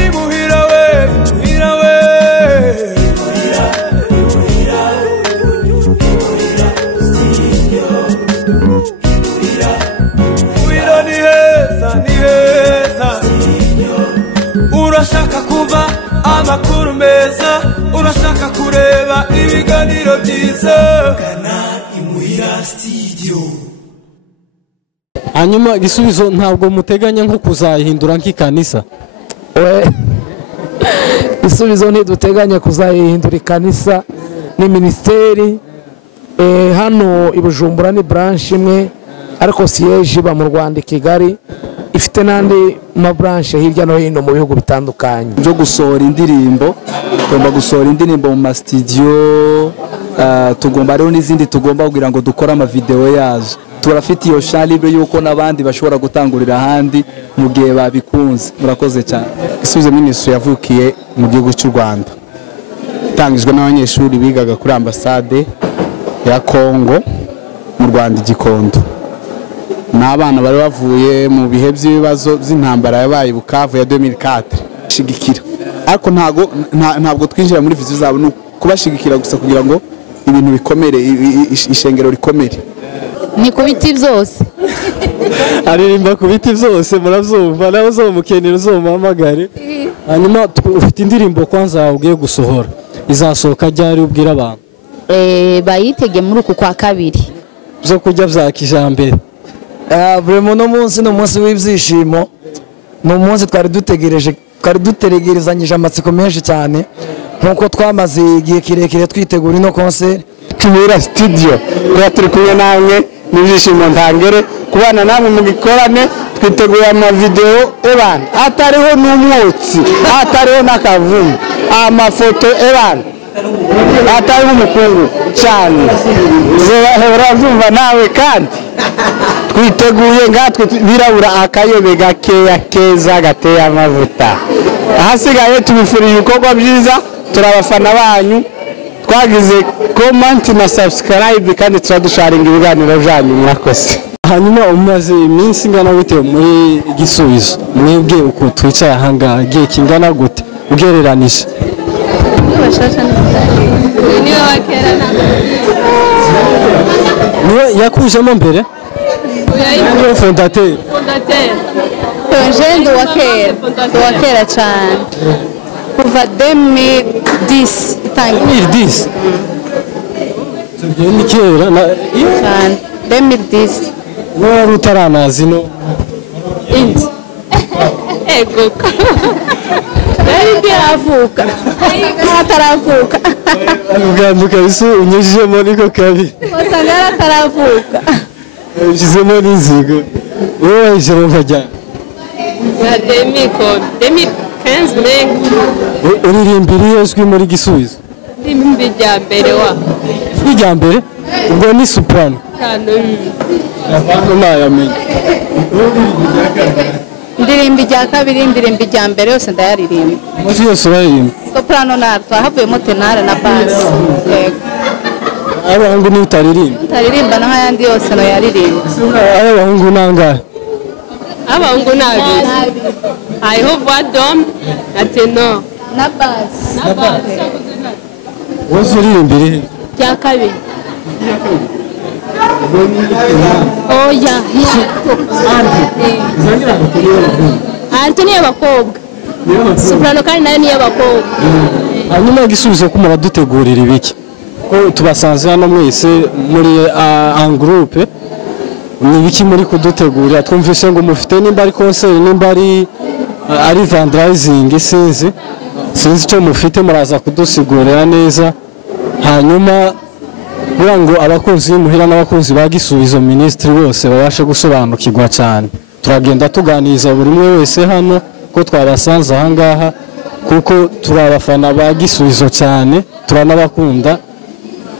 IMUHIRA we, IMUHIRA we, IMUHIRA, IMUHIRA, studio, IMUHIRA, IMUHIRA ni heza, studio. Urashaka kuba amakuru meza, urashaka kureba ibiganiro byiza, gana IMUHIRA studio. Hanyuma Gisubizo ntabwo muteganya nko kuzahindura nk'ikanisa? Gisubizo ntiduteganya kuzahindura ikanisa, ni ministeri hano i Bujumbura ni branch imwe, ariko siège ba mu Rwanda Kigali, ifite nandi ma branch hirya no hino mu bihugu bitandukanye. Njo gusohora indirimbo, tugomba gusohora indirimbo mu ma studio, tugomba rero n'izindi tugomba kugira ngo dukora ama video yazo. Turafite iyo libre yuko nabandi bashobora gutangurira handi mu gihe babikunze. Murakoze cyane. Gisubizo ministry yavukiye mu gihugu cy'u Rwanda, tangizwe n'abanyeshuri bigaga kuri ambassade ya Kongo mu Rwanda Gikondo. N'abana bari bavuye mu bihe by'ibibazo by'intambara yabaye Bukavu ya 2004 shigikira, ariko ntabwo twinjira muri vizi zabo, no kubashigikira gusa kugira ngo ibintu bikomere, ishengero rikomere. Ni ku biti byose. Aririmba ku biti byose, murabyumva nawe zo mukenera zo muhamagare. Hanyuma ufite indirimbo kwanza ugiye gusohora, izasohoka ryari ubwira abantu? Bayitege muri uku kwa kabiri. Zo kujya bya kijambere. Vraiment no munsi no munsi w'ibyishimo, no munsi twari dutegerezanyije amatsiko menshi cyane, nkuko twamaze igihe kirekire twitegura ino concert. IMUHIRA studio turi kumwe namwe n'ibyishimo ntangere kubana namwe mu gikorane, twiteguye ama video ebana atariho n'umwotsi, atariho n'akavumu, amafoto ebana atariho umukungu cyane, urazumva nawe, kandi twiteguye ngatwe birabura akayobe gakeya keza gateye amavuta. Ahasigaye tubifuriye ibikorwa byiza, turabafana banyu, twagize comment na subscribe kandi turadusharinga ibiganiro byanyu. Murakoze. Hanyuma umaze iminsi ingana gute muri Gisubizo? Mwebwe uko twicaye ahangaha gihe kingana gute ugereranije? Niwe yakujemo mbere? Niwe fondateur. Jeune wa kera cyane. Kuva 2010 itangiye. 2010. Ni kera na 2010. Wari utaranazi no? Indi. Ego. Bari avuka. Ataravuka. Uganduka bisu unyejemo niko kabi. Osangara ataravuka. Jizemo n'inzigo. Wowe ijoro nkajya. Ya 2015 uririmbira izwi muri Gisubizo? Ndirimbi rya mbere wa. Rya mbere? Ubwo ni soprano. Nayamenye. Ndirimbi rya kabiri, ndirimbi rya mbere yose ndayaririmba. Muzi yose uraririmba? Soprano natwa havuyemo tenare na bass. Yego. Abahungu ni utaririmba? Utaririmba n'ayandi yose no yaririmba. Abahungu nangahe? Abahungu nabi. Hariho voix d'homme na tenor na bass. Wowe uririmbira rya kabiri? Oya, Anti ni abakobwa. Soprano kandi nayo ni abakobwa. Hanyuma Gisubizo ko muradutegurira ibiki? Ko tubasanze hano mwese muri en groupe, ni biki muri kudutegurira? Twumvise ngo mufite nimba ari concert, nimba ari fundraising, sinzi icyo mufite, muraza kudusigurira neza. Hanyuma kugira ngo abakunzi b'IMUHIRA n'abakunzi ba Gisubizo ministry bose babashe gusobanukirwa cyane, turagenda tuganiriza buri umwe wese hano ko twabasanze ahangaha, kuko turabafana ba Gisubizo cyane, turanabakunda.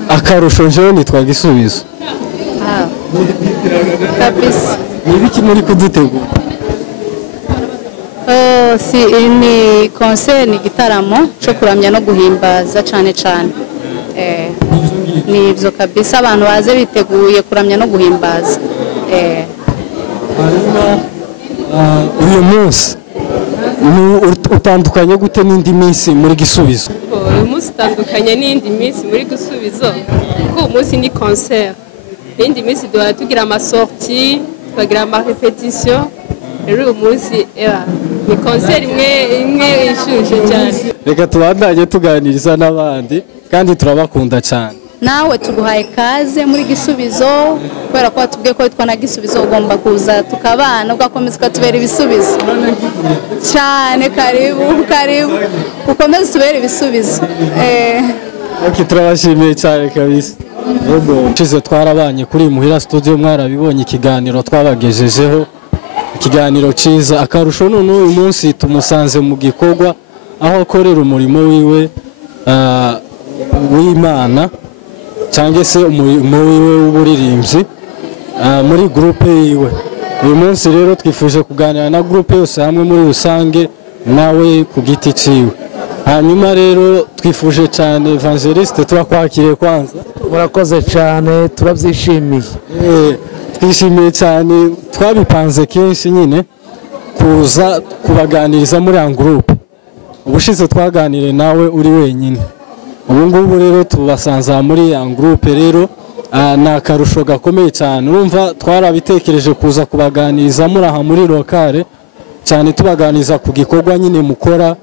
Akarusho jewe nitwa Gisubizo. Kabisa. Ni biki muri kudutegura? Si ni concert, ni gitaramo cyo kuramya no guhimbaza cyane. Ni ibyo kabisa, abantu baze biteguye kuramya no guhimbaza. uyu munsi utandukanye gute n'indi minsi muri Gisubizo? Uyu munsi utandukanye n'indi minsi muri Gisubizo kuko uyu munsi ni concert, n'indi minsi duhora tugira amasorti, tukagira amarepetition, rero uyu munsi ni concert imwe ishushe cyane. Reka tubandanye tuganiriza n'abandi kandi turabakunda cyane. nawe tuguhaye ikaze muri Gisubizo kubera ko watubwiye ko witwa na Gisubizo ugomba kuza tukabana ugakomeza ukatubera ibisubizo cyane. Karibu ukomeze utubere ibisubizo. Turabashimiye cyane kabisa. Nshize twarabanye kuri IMUHIRA studio, mwarabibonye ikiganiro twabagejejeho, ikiganiro ciza. Akarusho none uyu munsi tumusanze mu gikorwa aho akorera umurimo wiwe w'Imana cyangwa se umurimo wiwe w'uburirimbyi muri groupe yiwe. Uyu munsi rero twifuje kuganira na groupe yose hamwe muri rusange nawe ku giti ciwe. Hanyuma rero twifuje cyane evangeliste turakwakiriye kwanza. Murakoze cyane, turabyishimiye. Twishimiye cyane, twabipanze kenshi nyine kuza kubaganiriza muri groupe. Ubushize twaganire nawe uri wenyine. Ubu ngubu rero tubasanza muri groupe rero nakarusho gakomeye cyane. Urumva twarabitekereje kuza kubaganiriza muri aha muri locale cyane, tubaganiza ku gikorwa nyine mukora,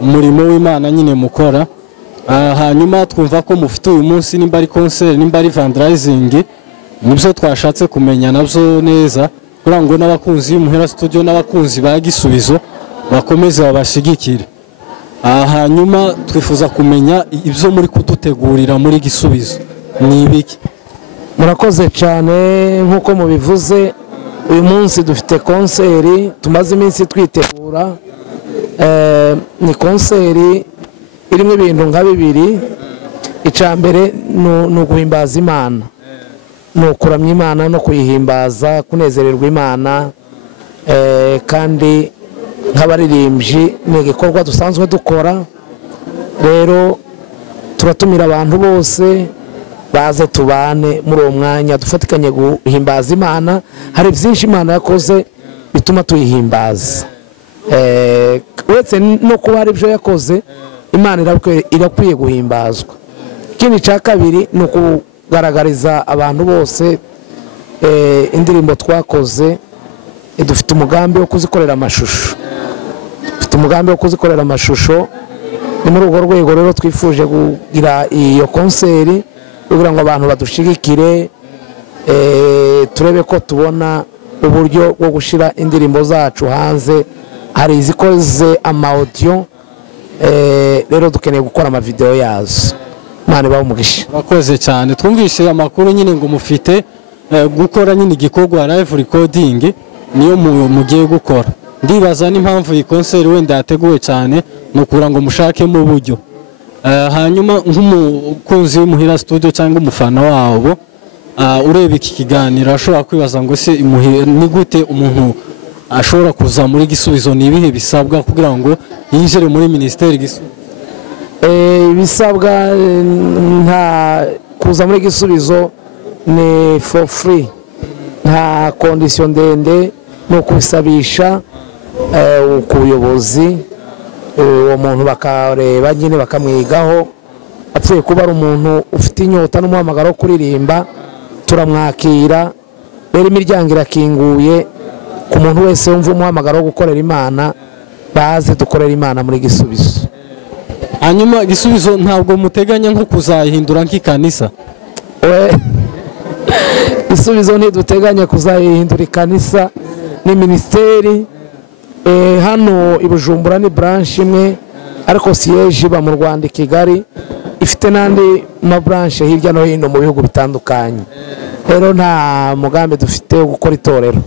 umurimo w'Imana nyine mukora. Hanyuma twumva ko mufite uyu munsi nimba ari concert nimba ari fundraising, nibyo twashatse kumenya nabyo neza kugira ngo n'abakunzi b'IMUHIRA studio n'abakunzi ba Gisubizo bakomeze babashigikire. Hanyuma twifuza kumenya ibyo muri kudutegurira muri Gisubizo ni ibiki? Murakoze cyane, nkuko mubivuze uyu munsi dufite concert tumaze iminsi twitegura. Ni concert irimo ibintu nka bibiri. Icambere ni uguhimbaza Imana, ni ukuramya Imana no kuyihimbaza, kunezererwa Imana. Kandi nk'abaririmbyi ni igikorwa dusanzwe dukora. Rero turatumira abantu bose baze tubane muri uwo mwanya dufatikanye guhimbaza Imana. Hari byinshi Imana yakoze bituma tuyihimbaza. Uretse no kuba hari ibyo yakoze, Imana irakwiye guhimbazwa. Ikindi cya kabiri ni ukugaragariza abantu bose indirimbo twakoze. Dufite umugambi wo kuzikorera amashusho. Ni muri urwo rwego rero twifuje kugira iyo konseri kugira ngo abantu badushigikire, turebe ko tubona uburyo bwo gushyira indirimbo zacu hanze. Hari izikoze ama-audio, rero dukeneye gukora amavideo yazo. Imana ibahe umugisha. Murakoze cyane. Twumvise amakuru nyine ngo mufite gukora nyine igikorwa live recording niyo mugiye gukora. Ndibaza n'impamvu iyi concert wenda yateguwe cyane no kugira ngo mushake mu buryo. Hanyuma nk'umukunzi w'IMUHIRA studio cyangwa umufana wabo ureba iki kiganiro ashobora kwibaza ngo se ni gute umuntu ashobora kuza muri Gisubizo, ni ibihe bisabwa kugira ngo yinjire muri ministeri Gisubizo? Bisabwa nta kuza muri Gisubizo ni for free, nta condition ndende no kubisabisha ku buyobozi. Uwo muntu bakareba nyine bakamwigaho, apfuye kuba ari umuntu ufite inyota n'umuhamagaro wo kuririmba turamwakira. Rero imiryango irakinguye ku muntu wese wumva umuhamagaro wo gukorera Imana, baze dukorera Imana muri Gisubizo. Hanyuma Gisubizo ntabwo muteganya nko kuzahindura nk'ikanisa? Gisubizo ntiduteganya kuzahindura ikanisa, ni ministeri. Hano i Bujumbura ni branch imwe, ariko siège iba mu Rwanda i Kigali, ifite n'andi ma branch hirya no hino mu bihugu bitandukanye. Rero nta mugambi dufite wo gukora itorero.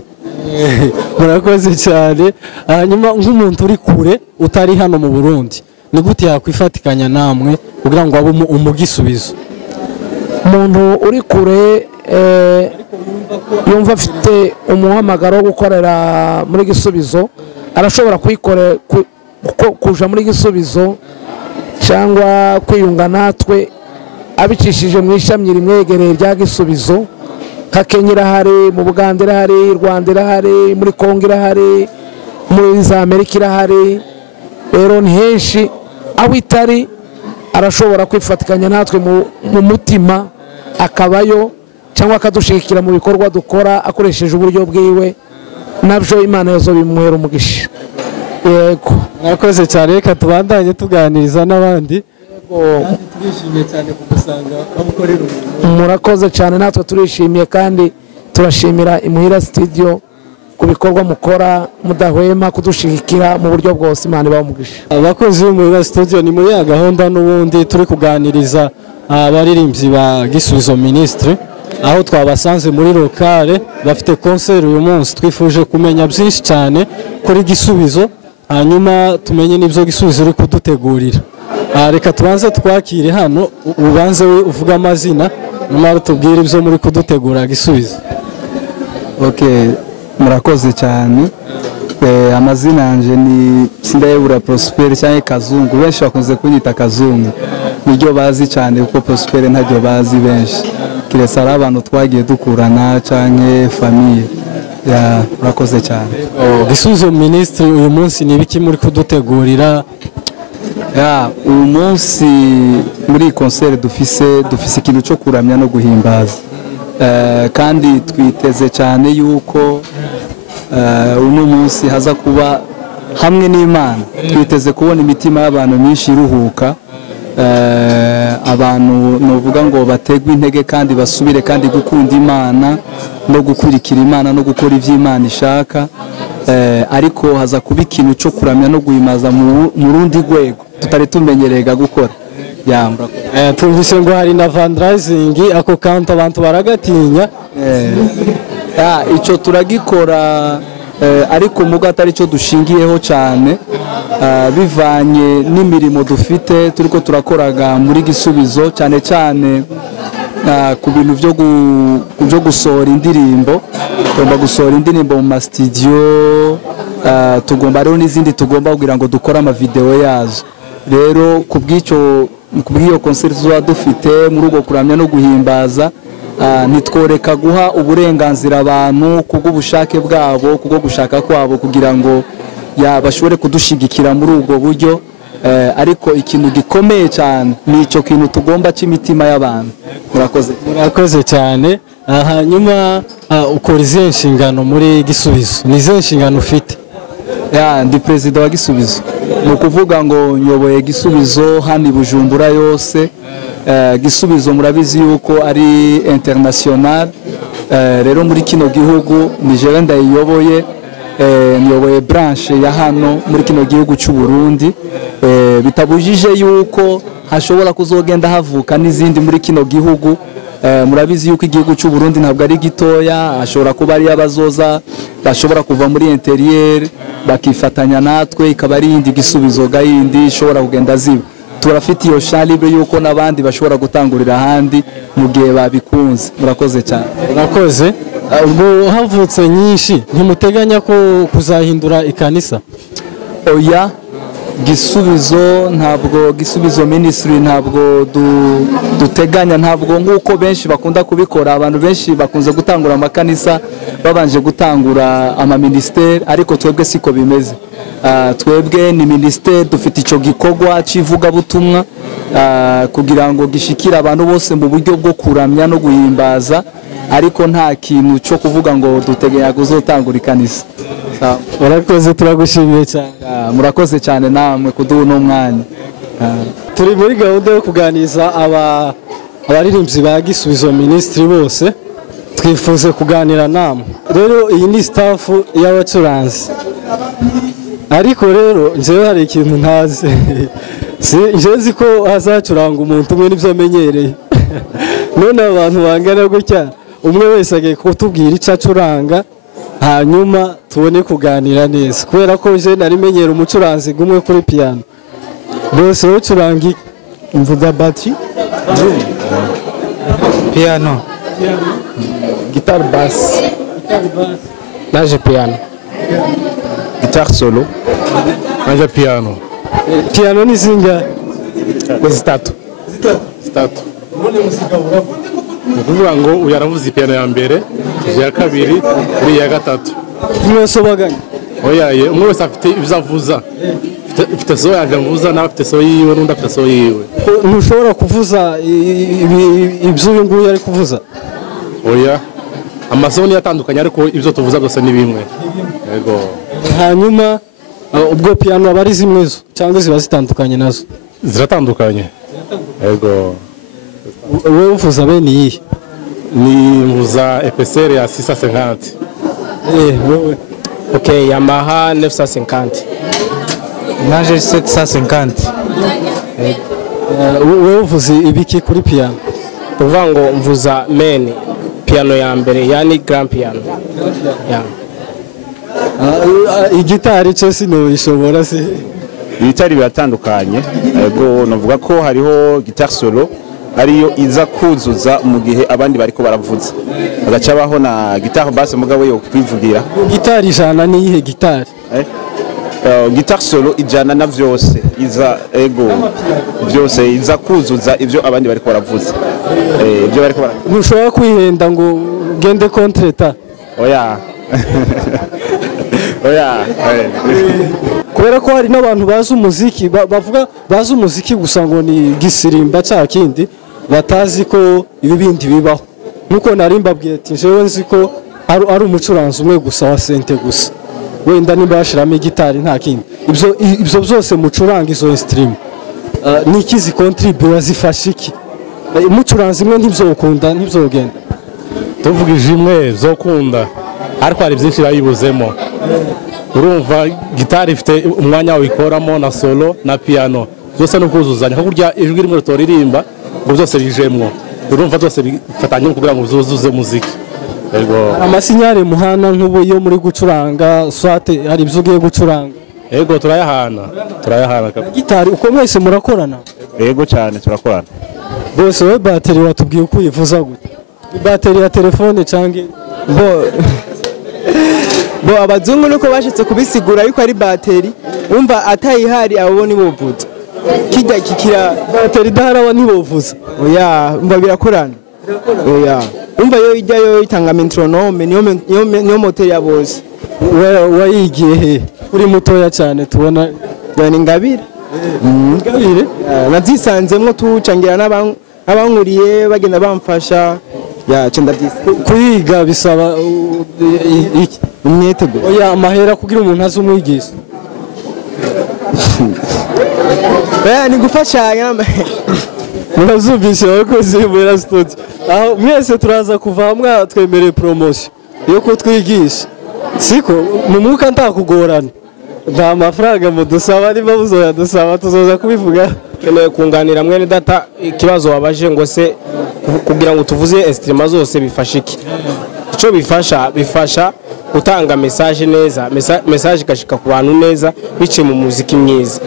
Murakoze cyane. Hanyuma nk'umuntu uri kure utari hano mu Burundi, ni gute yakwifatikanya namwe kugira ngo abe umugisubizo? Umuntu uri kure yumva afite umuhamagaro wo gukorera muri Gisubizo, arashobora kuja muri Gisubizo cyangwa kwiyunga natwe abicishije mu ishami rimwegereye rya Gisubizo. Nka Kenya irahari, mu Buganda irahari, Rwanda irahari, muri Kongo irahari, muri za Amerika irahari, rero ni henshi aho itari arashobora kwifatikanya natwe mu mutima akabayo cyangwa akadushigikira mu bikorwa dukora akoresheje uburyo bwiwe, nabyo Imana yazo bimuhera umugisha. Yego, murakoze cyane, reka tubandanye tuganiriza n'abandi. Turishimiye cyane kugusanga bamukorera umuntu. Murakoze cyane, natwe turishimiye kandi turashimira IMUHIRA studio ku bikorwa mukora mudahwema kudushigikira mu buryo bwose. Imana ibamugisha. Abakozi b'IMUHIRA studio ni muri ya gahunda n'ubundi turi kuganiriza abaririmbyi ba Gisubizo Ministry, aho twabasanze muri lokale bafite concert uyu munsi. Twifuje kumenya byinshi cyane kuri Gisubizo, hanyuma tumenye n'ibyo Gisubizo uri kudutegurira. Reka tubanze twakire hano, ubanze uvuga amazina nyuma tubwire ibyo muri kudutegura Gisubizo. Okay, murakoze cyane. Amazina yanje ni Sindayebura Prosper cyangwa Kazungu, benshi bakunze kunyita Kazungu, niryo bazi cyane kuko Prosper ntajyo bazi benshi, kiretse ari abantu twagiye dukurana cyangwa famille. Murakoze cyane. Gisubizo Ministry uyu munsi ni ibiki muri kudutegurira? Uyu munsi muri concert dufise ikintu cyo kuramya no guhimbaza, kandi twiteze cyane yuko uno munsi haza kuba hamwe n'Imana. Twiteze kubona imitima y'abantu myinshi iruhuka, abantu novuga ngo bategwe intege kandi basubire kandi gukunda Imana no gukurikira Imana no gukora iby'Imana ishaka, ariko haza kuba ikintu cyo kuramya no guhimaza mu rundi rwego tutari tumenyerega gukora. Tumvise ngo hari na fundraising, ako kantu abantu baragatinya. Icyo turagikora, ariko muga atari cyo dushingiyeho cyane, bivanye n'imirimo dufite turiko turakoraga muri Gisubizo, cyane cyane ku bintu byo gusohora indirimbo. Tugomba gusohora indirimbo mu mastudio, tugomba rero n'izindi tugomba kugira ngo dukore amavideo yazo. Rero kubw'iyo concert zuba dufite muri ugo kuramya no guhimbaza, nitworeka guha uburenganzira abantu kubw'ubushake bwabo, kubwo gushaka kwabo, kugira ngo bashobore kudushigikira muri ubwo buryo. Ariko ikintu gikomeye cyane ni icyo kintu tugomba cy'imitima y'abantu. Murakoze cyane. Hanyuma ukora izihe nshingano muri Gisubizo? Ni izihe nshingano ufite? Ndi perezida wa Gisubizo, ni ukuvuga ngo nyoboye Gisubizo hano i Bujumbura yose. Gisubizo murabizi yuko ari international, rero muri kino gihugu ni jewe ndayiyoboye, nyoboye branche ya hano muri kino gihugu cy'u Burundi. Bitabujije yuko hashobora kuzogenda havuka n'izindi muri kino gihugu. Murabizi yuko igihugu cy'u Burundi ntabwo ari gitoya, hashobora kuba ari abazoza bashobora kuva muri interieur bakifatanya natwe, ikaba ari indi Gisubizo gayindi ishobora kugenda ziba. Turafite iyo shalibre yuko nabandi bashobora gutangurira ahandi mu gihe babikunze. Murakoze cyane. Murakoze. Ubwo havutse nyinshi, ntimuteganya ko kuzahindura ikanisa? Oya, Gisubizo ntabwo, Gisubizo Ministry ntabwo duteganya, ntabwo nk'uko benshi bakunda kubikora. Abantu benshi bakunze gutangura amakanisa babanje gutangura amaministeri, ariko twebwe siko bimeze. Twebwe ni ministeri, dufite icyo gikorwa cy'ivuga butumwa kugira ngo gishikire abantu bose mu buryo bwo kuramya no guhimbaza, ariko nta kintu cyo kuvuga ngo duteganya kuzotangura ikanisa. Murakoze, turagushimiye cyane. Murakoze cyane namwe kuduha uno mwanya. Turi muri gahunda yo kuganiriza abaririmbyi ba Gisubizo Ministry bose, twifuze kuganira namwe. Rero iyi ni staff y'abacuranzi, ariko rero njyewe hari ikintu ntazi. Nzi ko hazacuranga umuntu umwe n'ibyo amenyereye. None abantu bangana gutya, umwe wese agiye kutubwira icyo acuranga, hanyuma tubone kuganira neza, kubera ko je nari menyera umucuranzi gumwe kuri piano. Bose ucuranga mvuga batterie, piano, guitare basse, naje piano, guitare solo, naje piano. Piano ni zinga? Zitatu. None musigabura ukuvuga ngo uyaravuze piano ya mbere, ya kabiri, uri ya gatatu. Mwosobaganye? oya umwe wese afite ibyo avuza afite so yaje mvuza nawe afite so yiwe n'undi afite so yiwe ntushobora kuvuza ibyo uyu nguyu ari kuvuza oya amasoni yatandukanye ariko ibyo tuvuza byose ni bimwe yego hanyuma ubwo piano aba ari zimwe zo cyangwa ziba zitandukanye nazo ziratandukanye yego wowe uvuza bene iyi ni mvuza EPCR ya 650 wowe okay Yamaha 950 naje 750 wowe uvuza ibiki kuri piano uvuga ngo mvuza main piano ya mbere yani grand piano ya igitari cyo sino ishobora se ibitari biratandukanye yego navuga ko hariho guitar solo ariyo iza kuzuza mu gihe abandi bariko baravuza agacabaho na guitar bass mugabo yo kwivugira gitari jana ni ihe gitari guitar solo ijana na vyose iza ego vyose iza kuzuza ivyo abandi bariko baravuza ivyo bariko baravuza ntushobora kwihenda ngo gende kontreta oya oya kubera ko hari n'abantu bazi umuziki bavuga bazi umuziki gusa ngo ni gisirimba cya kindi batazi ko ibi bindi bibaho nuko nari mbabwiye ati jewe nzi ko ari umucuranzi umwe gusa wa sente gusa wenda nimba bashiramo igitari nta kindi ibyo byose mucuranga izo instrument ni ikizi contribute zifasha iki mucuranzi imwe ntibyokunda ntibyogenda tuvugije imwe zokunda ariko hari byinshi bayibuzemo urumva gitari ifite umwanya wikoramo na solo na piano byose no kuzuzanya kuko burya ijwi rimwe ririmba ngo byose bijemwo urumva byose bifatanye kugira ngo bizuzuze muziki yego amasinyare muhana nk'ubu iyo muri gucuranga swate hari ibyo ugiye gucuranga yego turayahana gitari uko mwese murakorana yego cyane turakorana bose we bateri watubwiye uko uyivuza gute bateri ya telefone cyangwa bo abazungu nuko bashitse kubisigura yuko ari bateri umva atayihari abo ni bovuza kijya kikira bateri daharawa ni bovuza oya umva birakorana oya umva yo ijya yo itanga metronome niyo moteri ya bose wayigiye he uri mutoya cyane tubona yani ngabire nazisanzemwo tucangira n'abankuriye bagenda bamfasha ya cenda byise kuyiga bisaba iki umwete go oya amahera kugira umuntu azumwigisha ni gufashanya murazumvise abakozi muri studio aho mwese turaza kuva hamwe twemereye promotion yo kutwigisha siko mu mwuka ntakugorana nta mafaranga mudusaba niba muzoyadusaba tuzoza kubivuga keneye kunganira mwene data ikibazo wabaje ngo se kugira ngo tuvuze instrument zose bifasha iki icyo bifasha gutanga message neza message igashika ku bantu neza biciye mu muziki mwiza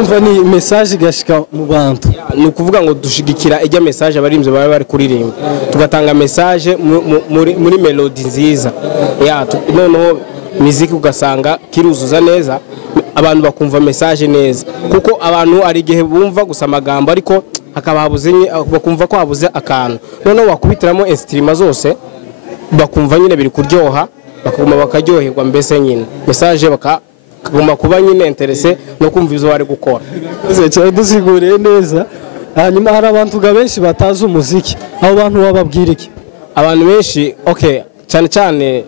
umva ni message igashika mu bantu ni ukuvuga ngo dushigikira ijya message abarimbye baba bari kuririmba tugatanga message muri melody nziza noneho muziki ugasanga kiruzuza neza abantu bakumva message neza kuko abantu ari gihe bumva gusa amagambo ariko hakaba habuze bakumva ko habuze akantu noneho wakubitiramo instrument zose bakumva nyine biri kuryoha bakaguma bakaryoherwa mbese nyine message bakaguma kuba nyine interesse no kumva ivyo bari gukora cyane dusiguriye neza hanyuma hari abantu benshi batazi umuziki abo bantu bababwira iki abantu benshi okay cyane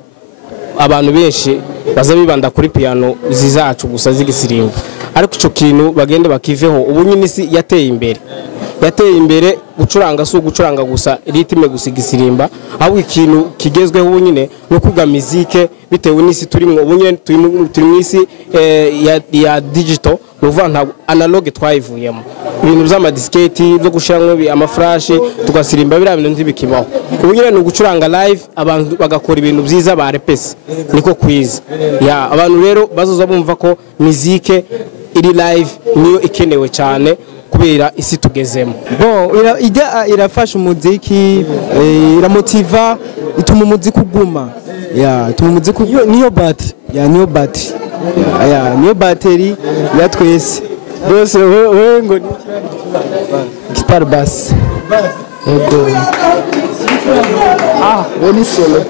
abantu benshi baza bibanda kuri piano zizacu gusa zigisirimba ariko ico kintu bagende bakiveho ubu nyine isi yateye imbere gucuranga so gucuranga gusa ritime gusigisirimba ahubwo ikintu kigezweho ubu nyine no kwiga muzike bitewe n'isi turimwo ubu nyine turi mu isi ya digital nuvuga nta analogue twayivuyemo ibintu by'amadisketi byo gushiramwe amaflash tugasirimba bira bintu ntibikibaho ubu nyine no gucuranga live abantu bagakora ibintu byiza ba repesi niko kwiza abantu rero bazoza bumva ko muzike iri live niyo ikenewe cyane kubera isi tugezemo irafasha umuziki iramotiva ituma umuziki uguma ituma umuziki niyo battery niyo battery ya twese bose wewe ngo guitar bass yego uwo ni solo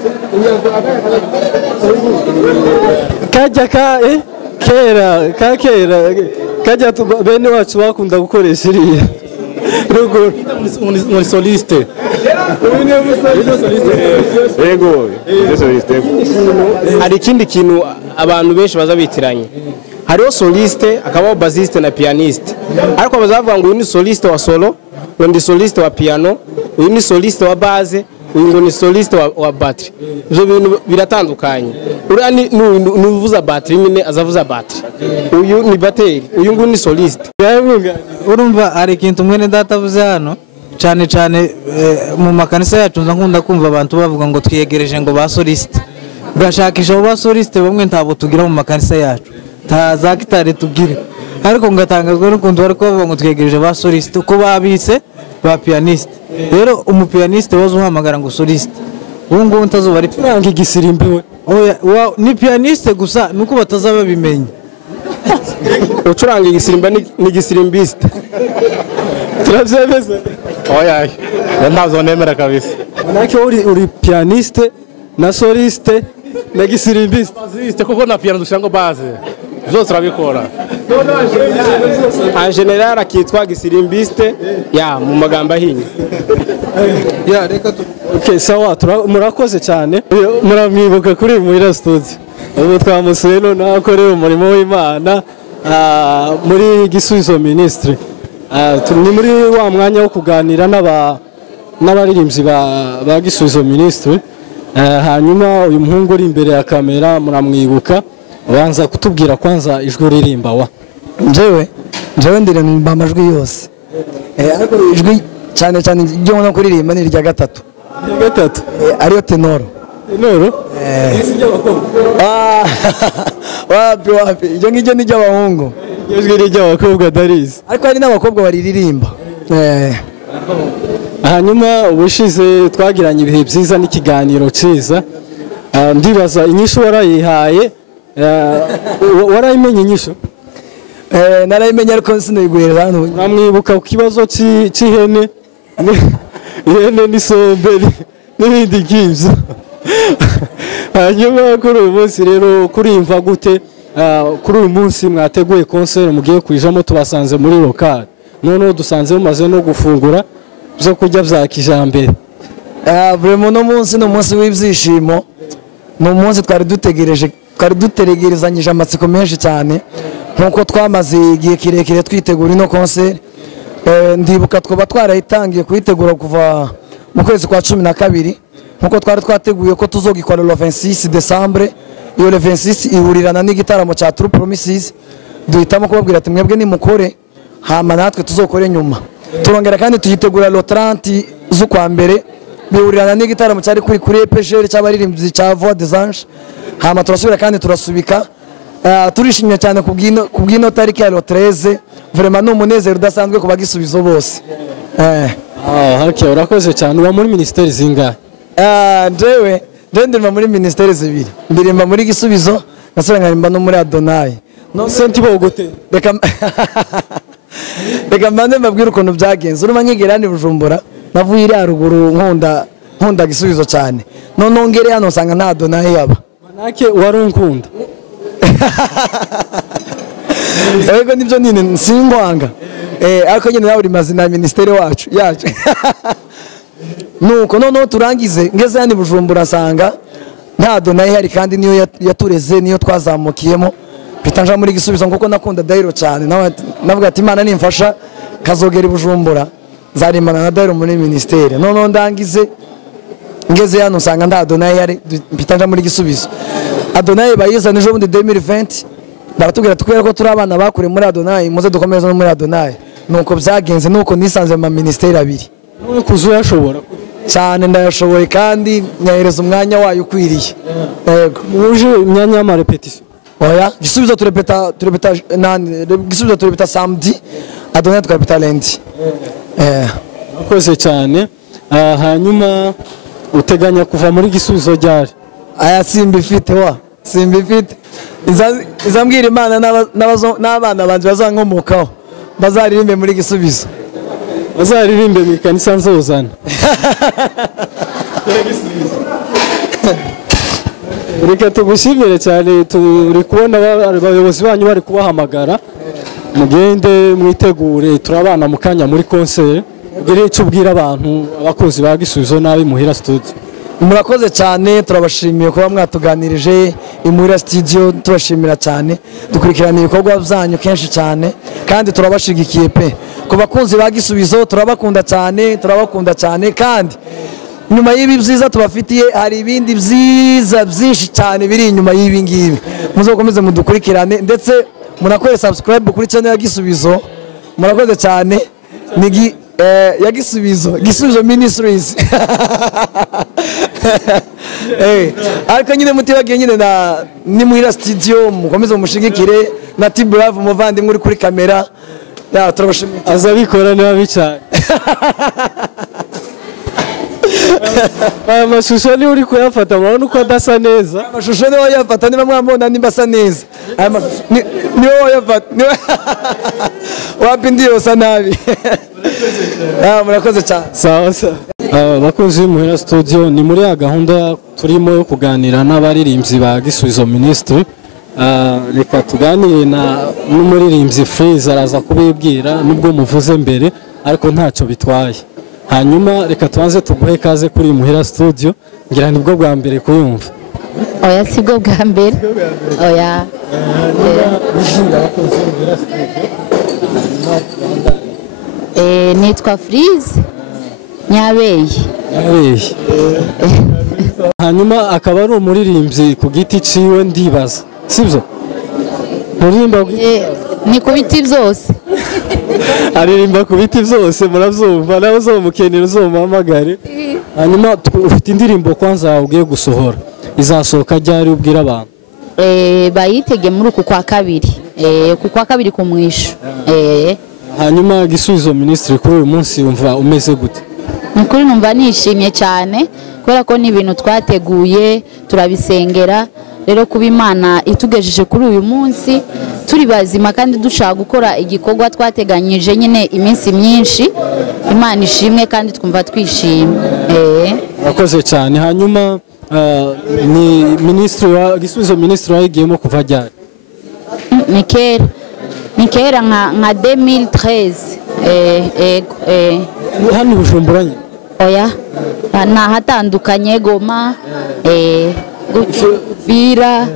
kajya kera kajya bene wacu bakunda gukoresha iriya ruguru muri soliste yego soliste hari ikindi kintu abantu benshi baza bitiranye hariho soliste akabaho basiste na pianiste ariko bazavuga ngo uyu ni soliste wa solo uyu ni soliste wa piano uyu ni soliste wa base uyu ngo ni soliste wa battery ibyo bintu biratandukanye uriya ni uvuza battery nyine azavuza battery uyu ni battery uyu ngo ni soliste urumva hari ikintu mwene data avuze hano cyane cyane mu makanisa yacu nkunda kumva abantu bavuga ngo twiyegereje ngo ba soliste ugashakisha abo ba soliste bamwe ntabo tugira mu makanisa yacu ta za gitare tugire ariko ngatangazwa n'ukuntu bari kuvuga ngo twiyegereje ba soliste uko babise ba pianiste rero umupianiste wazo uhamagara ngo soliste ubu ngubu ntazuba ari turanga igisirimbi we ni pianiste gusa nuko batazaba bimenya ucuranga igisirimba ni igisirimbiste turabyemeza oya ntabwo nemera kabisa nake uri pianiste na soliste na gisirimbiste basiste kuko na piano dushango base byose turabikora en general akitwa gisirimbiste ya mu magambo ahinnye ya reka okay sawa murakoze cyane muramwibuka kuri muri studio ubu twamusuye no akorera umurimo w'Imana muri Gisubizo ministry ni muri wa mwanya wo kuganira n'abaririmbyi ba Gisubizo ministry hanyuma uyu muhungu uri imbere ya kamera muramwibuka ubanza kutubwira kwanza ijwi ririmba wa njyewe ndirimba amajwi yose ariko ijwi cyane cyane ryo no kuririmba ni irya gatatu ariyo tenoro wapi iryo ngiryo ni ry'abahungu ijwi ry'abakobwa darizi ariko hari n'abakobwa bariririmba hanyuma ubushize twagiranye ibihe byiza n'ikiganiro cyiza ndibaza inyishu warayihaye warayimenye inyishu narayimenye ariko sinayiguhereza hano uramwibuka ku kibazo cy'ihene ihene n'isombe n'ibindi nk'ibyo hanyuma kuri uyu munsi rero kurimva gute kuri uyu munsi mwateguye konseri mugiye kwijamo tubasanze muri lokale noneho dusanze mumaze no gufungura byo kurya bya kijambere vraiment no munsi no munsi w'ibyishimo no munsi twari dutegerezanyije amatsiko menshi cyane nkuko twamaze igihe kirekire twitegura ino konseri ndibuka twaba twarayitangiye kuyitegura kuva mu kwezi kwa 12 nkuko twari twateguye ko tuzogikora le 26 décembre iyo le 26 ihurirana n'igitaramo cya True Promises duhitamo kubabwira ati mwebwe nimukore hama natwe tuzokore nyuma turongera kandi tuyitegura le 30 z'ukwa mbere bihurirana n'igitaramo cyari kuri EPGR cy'abaririmbyi cya Voix des Anges hama turasubira kandi turasubika turishimye cyane kubwino tariki ya 13 vraiment no munezero udasanzwe kuba Gisubizo bose okay urakoze cyane uba muri ministeri zingahe njewe ndimba muri ministeri zibiri ndirimba muri Gisubizo nasore ngarimba no muri Adonai no senti bogote reka mbande mbabwira ukuntu byagenze uruma nkigera ni Bujumbura navuye iri haruguru nkunda Gisubizo cyane none ngere hano usanga nta Adonai yaba manake warunkunda ego nibyo nine singwanga ariko nyine nawe uri mazina ya ministeri wacu yacu nuko noneho turangize ngeze hano Bujumbura asanga nta Adonai hari kandi niyo yatureze niyo twazamukiyemo bitanja muri Gisubizo kuko nakunda Dairo cyane navuga ati Imana nimfasha kazogera Bujumbura zarimana na Dairo muri ministeri noneho ndangize ngeze hano usanga nta Adonai hari bitanja muri Gisubizo Adonai bayizana ejo bundi 2020 baratubwira tukubera ko turi abana bakure muri Adonai muze dukomeze no muri Adonai nuko byagenze nuko nisanze mu ministeri abiri kuzo yashobora cyane ndayashoboye kandi nyahereza umwanya wayo ukwiriye yego muje imyanya y'ama repetition oya Gisubizo turepeta Gisubizo turepeta samedi Adonai turepeta lundi akoze cyane hanyuma uteganya kuva muri Gisubizo ryari aya simbifite izambwira Imana n'abana banje bazankomokaho bazaririmbe muri Gisubizo bazaririmbe mu kanisa nzozana reka tugushimire cyane turi kubona abayobozi banyu bari kubahamagara mugende mwitegure turabana mu kanya muri concert ugire icyo ubwira abantu abakozi ba Gisubizo nabi muhira studio. Murakoze cyane turabashimiye kuba mwatuganirije IMUHIRA studio turashimira cyane dukurikirana ibikorwa byanyu kenshi cyane kandi turabashigikiye pe ku bakunzi ba Gisubizo turabakunda cyane kandi nyuma y'ibi byiza tubafitiye hari ibindi byiza byinshi cyane biri inyuma y'ibi ngibi muzokomeze mudukurikirane ndetse murakore subscribe kuri channel ya Gisubizo murakoze cyane ni ya Gisubizo Ministries ariko nyine mutibagiye nyine na IMUHIRA studio mukomeze mushigikire na T-Bravo muvandimwe uri kuri kamera turabashimiye azabikora niba bicane amashusho ni uri kuyafata murabona uko adasa neza amashusho niwe wayafata niba mwamubona nimba asa neza niwe wayafata wapi ndiyo usa nabi murakoze cyane sawa bakunzi b'IMUHIRA studio ni muri ya gahunda turimo yo kuganira n'abaririmbyi ba Gisubizo Ministry reka tuganire n'umuririmbyi Freeze araza kubibwira nubwo muvuze mbere ariko ntacyo bitwaye hanyuma reka tubanze tuguhe ikaze kuri IMUHIRA studio ngira nibwo bwa mbere kuyumva oya sibwo bwa mbere oya nitwa Freeze Nyabeye hanyuma akaba ari umuririmbyi ku giti ciwe ndibaza sibyo muririmba ni ku biti byose aririmba ku biti byose murabyumva nawe uzomukenera uzomuhamagare hanyuma ufite indirimbo kwanza ugiye gusohora izasohoka ryari ubwira abantu bayitege muri uku kwa kabiri ku mwisho hanyuma Gisubizo Ministry kuri uyu munsi umva umeze gute Nukuri numva nishimye cyane kubera ko ni ibintu twateguye turabisengera rero kuba Imana itugejeje kuri uyu munsi turi bazima kandi dushaka gukora igikorwa twateganyije nyine iminsi myinshi Imana ishimwe kandi twumva twishimye Murakoze cyane hanyuma ni ministry wa Gisubizo Ministry wayigiyemo kuva ryari ni kera nka 2013 hano Bujumbura nyine oya nahatandukanye Goma Bira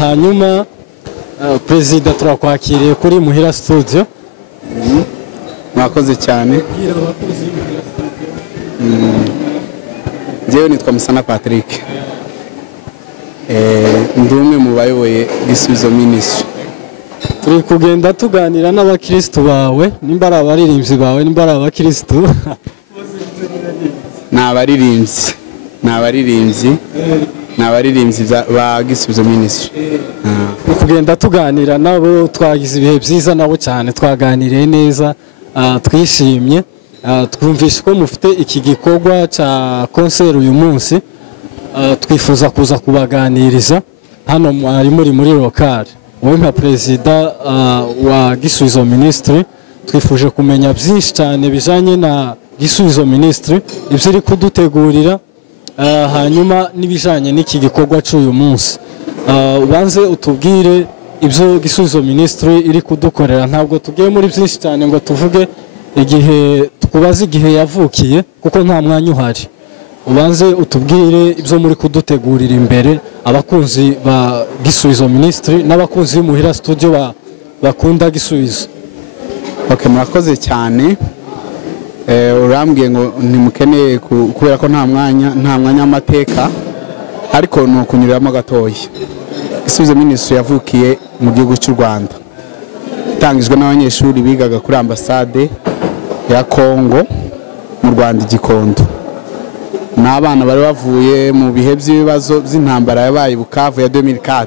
hanyuma perezida turakwakiriye kuri IMUHIRA studio mwakoze cyane njyewe nitwa Musana Patrick ndi umwe mu bayoboye Gisubizo Ministry turi kugenda tuganira n'abakristo bawe nimba ari abaririmbyi bawe nimba ari abakristo n'abaririmbyi ba Gisubizo Ministry kugenda tuganira nabo twagize ibihe byiza nabo cyane twaganiriye neza twishimye twumvise ko mufite iki gikorwa cya concert uyu munsi twifuza kuza kubaganiriza hano muri local wowe nka perezida wa Gisubizo Ministry twifuje kumenya byinshi cyane bijanye na Gisubizo Ministry ibyo iri kudutegurira hanyuma n'ibijanye n'iki gikorwa cy'uyu munsi ubanze utubwire ibyo Gisubizo Ministry iri kudukorera ntabwo tugiye muri byinshi cyane ngo tuvuge igihe tukubaza igihe yavukiye kuko nta mwanya uhari ubanze utubwire ibyo muri kudutegurira imbere abakunzi ba Gisubizo Ministry n'abakunzi b'IMUHIRA studio bakunda Gisubizo. Okay, murakoze cyane urambwiye ngo ntimukeneye kubera ko nta mwanya amateka ariko ni ukunyuriramo gatoya. Gisubizo Ministry yavukiye mu gihugu cy'u Rwanda itangijwe n'abanyeshuri bigaga kuri ambasade ya Kongo mu Rwanda Gikondo n'abana bari bavuye mu bihe by'ibibazo by'intambara yabaye Bukavu ya 2004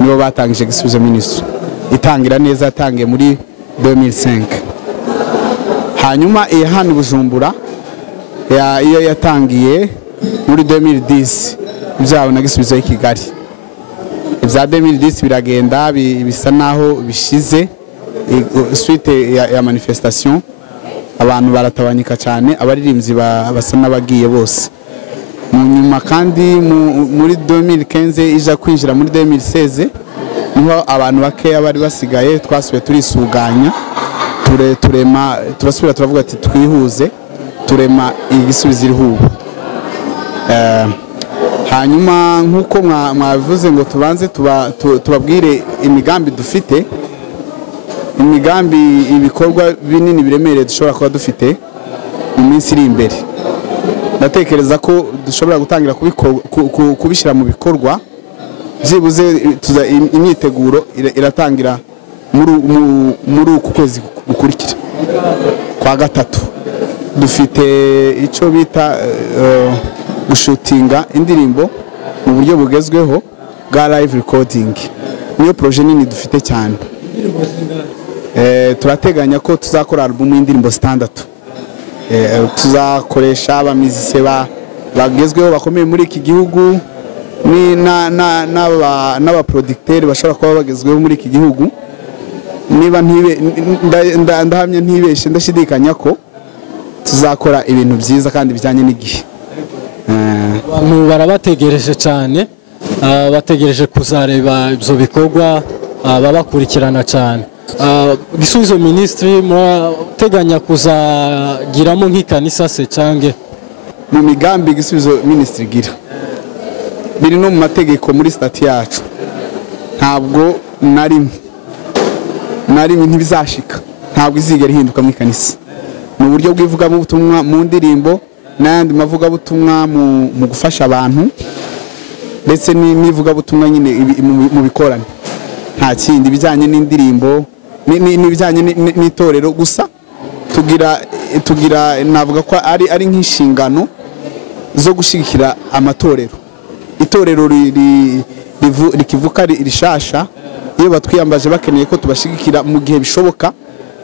nibo batangije Gisubizo Ministry itangira neza yatangiye muri 2005 hanyuma hano Bujumbura iyo yatangiye muri 2010 Byabo na Gisubizo i Kigali ibya 2010 biragenda bisa naho bishize suite ya manifestation abantu baratabanyika cyane, abaririmbyi basa n'abagiye bose. Mu nyuma kandi muri 2015 ija kwinjira muri 2016 niho abantu bakeya bari basigaye, twasubiye turisuganya turasubira turavuga ati twihuze turema igisubizo iri hubu. Hanyuma nkuko mwavuze ngo tubanze tubabwire imigambi dufite, imigambi ibikorwa binini biremereye dushobora kuba dufite mu minsi iri imbere. Ndatekereza ko dushobora gutangira kubishyira mu bikorwa, byibuze imyiteguro iratangira muri uku kwezi gukurikira kwa gatatu. Dufite icyo bita gushutinga indirimbo mu buryo bugezweho bwa live recording. Niyo projet nini dufite cyane. Turateganya ko tuzakora album y'indirimbo 6. Tuzakoresha abamizise bagezweho bakomeye muri iki gihugu n'abaproducteur bashobora kuba bagezweho muri iki gihugu. Niba ndahamye ntibeshe ndashidikanya ko tuzakora ibintu byiza kandi bijyanye n'igihe. Abantu barabategereje cyane, bategereje kuzareba ibyo bikorwa, babakurikirana cyane. Gisubizo Ministry murateganya kuzagiramo nk'ikanisa se cange? Mu migambi Gisubizo Ministry gira biri no mu mategeko muri stati yacu, ntabwo narimwe ntibizashika, ntabwo izigera ihinduka mu ikanisa. Mu buryo bw'ivugabutumwa mu ndirimbo n'andi mavugabutumwa mu gufasha abantu ndetse n'ivugabutumwa nyine mu bikorane, nta kindi bijyanye n'indirimbo n'ibijyanye n'itorero gusa. Tugira navuga ko ari nk'inshingano zo gushigikira amatorero. Itorero rikivuka rishasha, iyo batwiyambaje bakeneye ko tubashigikira mu gihe bishoboka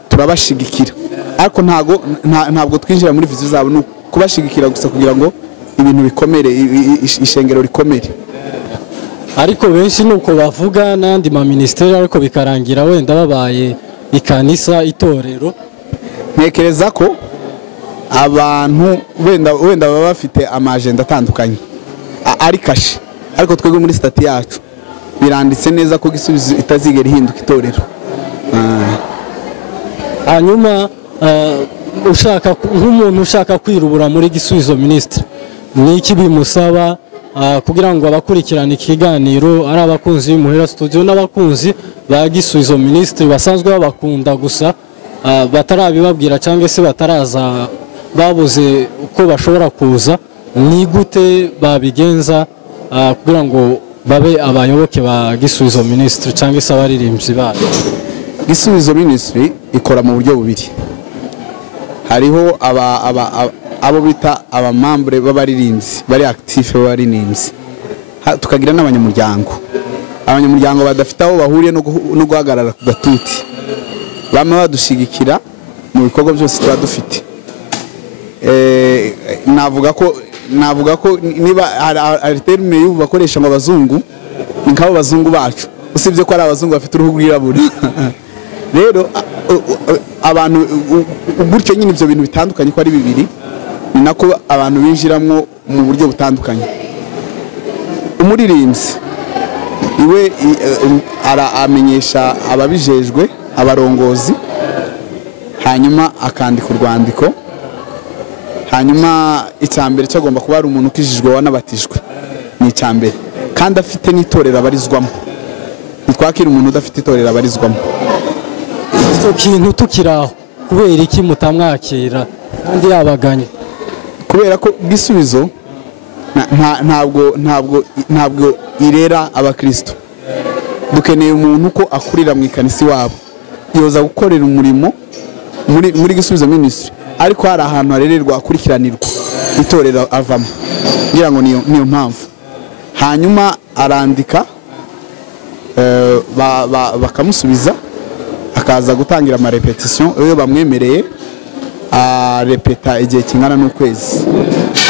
turabashigikira, ariko ntabwo twinjira muri viziyo zabo, no kubashigikira gusa kugira ngo ibintu bikomere, ishengero rikomere. Ariko benshi nuko bavuga n'andi ma ministeri, ariko bikarangira wenda babaye ikanisa, itorero. Ntekereza ko abantu wenda baba bafite amajenda atandukanye ari kashe, ariko twebwe muri stati yacu biranditse neza ko Gisubizo itazigera ihinduka itorero. Hanyuma nk'umuntu ushaka kwirubura muri Gisubizo Ministry, ni iki bimusaba kugira ngo abakurikirana ikiganiro ari abakunzi b'Imuhira Studio n'abakunzi ba Gisubizo Ministry basanzwe babakunda gusa batarabibabwira cyangwa se bataraza babuze uko bashobora kuza, ni gute babigenza kugira ngo babe abayoboke ba Gisubizo Ministry cyangwa se abaririmbyi bayo? Gisubizo Ministry ikora mu buryo bubiri. Hariho abo bita abamambre b'abaririmbyi bari active b'abaririmbyi, tukagira n'abanyamuryango badafite aho bahuriye no guhagarara ku gatuti, bama badushigikira mu bikorwa byose tuba dufite. Navuga ko niba ari terme y'ubu bakoresha ngo abazungu, ni nk'abo bazungu bacu, usibye ko ari abazungu bafite uruhu rwirabura. Rero abantu gutyo nyine ibyo bintu bitandukanye ko ari bibiri, ni nako abantu binjiramo mu buryo butandukanye. Umuririmbyi iwe amenyesha ababijejwe, abarongozi, hanyuma akandika urwandiko, hanyuma icyambere cyo agomba kuba ari umuntu ukijijwe wanabatijwe, ni icyambere, kandi afite n'itorero abarizwamo. Nitwakira umuntu udafite itorero abarizwamo. Icyo kintu tukiraho kubera iki mutamwakira kandi yabaganye? Kubera ko Gisubizo ntabwo irera abakristo. Dukeneye umuntu ko akurira mu ikanisi wabo, yoza gukorera umurimo muri Gisubizo Ministry, ariko hari ahantu harererwa akurikiranirwa itorero avamo, ngira ngo niyo mpamvu. Hanyuma arandika, bakamusubiza, akaza gutangira ama repetition. Iyo bamwemereye repeta igihe kingana n'ukwezi,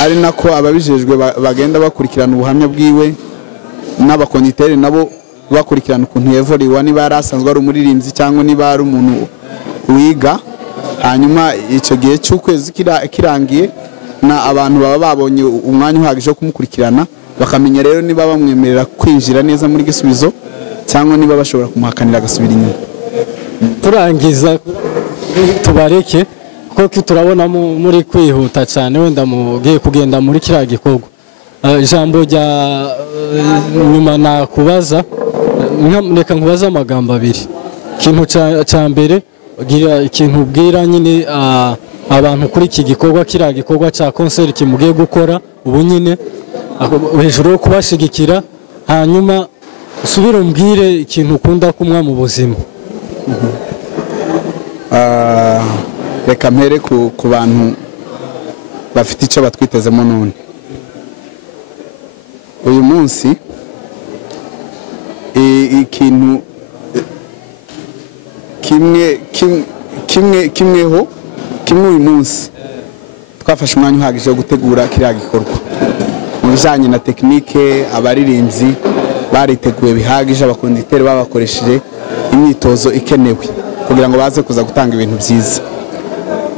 ari nako ababijejwe bagenda bakurikirana ubuhamya bwiwe, n'abakonditere nabo bakurikirana ukuntu yevoriwa, niba yari asanzwe ari umuririmbyi cyangwa niba ari umuntu wiga hanyuma icyo gihe cy'ukwezi kirangiye na abantu baba babonye umwanya uhagije wo kumukurikirana bakamenya rero niba bamwemerera kwinjira neza muri Gisubizo cyangwa niba bashobora kumuhakanira agasubira inyuma. Turangiza tubareke kuko turabona muri kwihuta cyane wenda mugiye kugenda muri kiriya gikorwa. Ijambo rya nyuma nakubaza reka nkubaza amagambo abiri. Ikintu cya mbere gira ikintu ubwira nyine abantu kuri iki gikorwa kiriya gikorwa cya concert kimugiye gukora ubu nyine hejuru yo kubashigikira hanyuma usubire umbwire ikintu ukunda kumwa mu buzima. Reka mpere ku bantu bafite icyo batwitezemo none. Uyu munsi ikintu kimwe uyu munsi twafashe umwanya uhagije wo gutegura kiriya gikorwa mu bijyanye na tekinike. Abaririmbyi bariteguye bihagije, abakonditeri babakoresheje imyitozo ikenewe kugira ngo baze kuza gutanga ibintu byiza.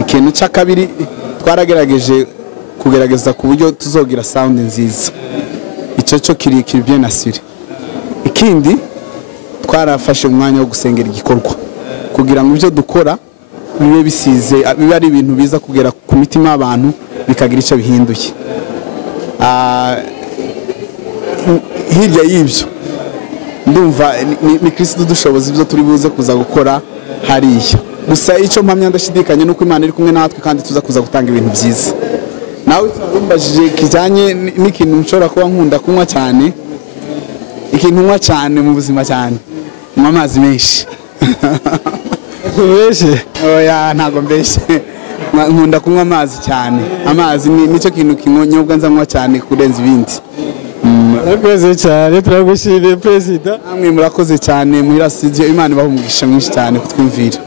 Ikintu cya kabiri twaragerageje kugerageza ku buryo tuzogira sound nziza, icyo cyo kiri bien assuré. Ikindi twarafashe umwanya wo gusengera igikorwa kugira ngo ibyo dukora bibe bisize, bibe ari ibintu biza kugera ku mitima y'abantu bikagira icyo bihinduye. Hirya y'ibyo ndumva ni Kristo dushoboza ibyo turi buze kuza gukora hariya. Gusa icyo mpamya ndashidikanye nuko Imana iri kumwe natwe kandi tuza kuza gutanga ibintu byiza. Nawe turumbajije kijanye n'ikintu nshobora kuba nkunda kunywa cyane. Ikintu nywa cyane mu buzima cyane nywa amazi menshi. Kubeshe oya ntago mbeshe, nkunda kunywa amazi cyane. Amazi nicyo kintu kinyobwa nzanywa cyane kurenza ibindi. Murakoze cyane, turagushimiye Perezida. Namwe murakoze cyane muhira studio. Imana ibahe umugisha mwinshi cyane kutwumvira.